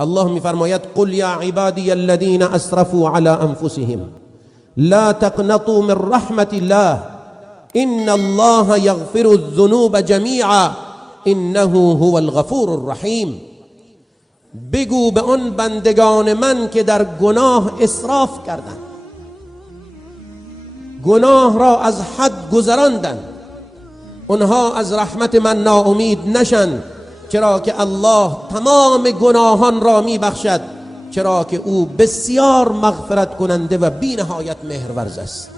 الله میفرماید قل یا عبادی الذین اسرفوا علی انفسهم لا تقنطوا من رحمت الله ان الله یغفر الذنوب جمیعا انه هو الغفور الرحیم. بگو به آن بندگان من که در گناه اسراف کردند، گناه را از حد گذراندند، اونها از رحمت من ناامید نشن، چرا که الله تمام گناهان را میبخشد، چرا که او بسیار مغفرت کننده و بی نهایت مهرورز است.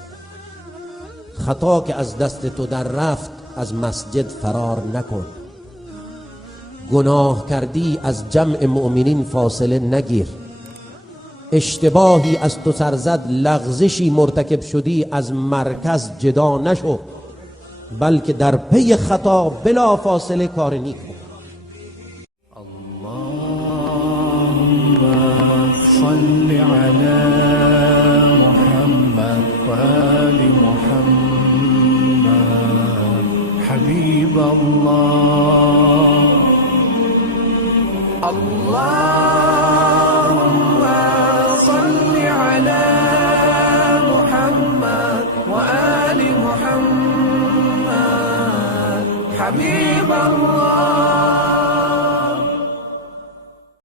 خطا که از دست تو در رفت از مسجد فرار نکن، گناه کردی از جمع مؤمنین فاصله نگیر، اشتباهی از تو سر زد، لغزشی مرتکب شدی از مرکز جدا نشو، بلکه در پی خطا بلا فاصله کار نیک کن. اللهم صل على محمد و آل محمد حبیب الله. اللهم صل على محمد و آل محمد حبیب الله.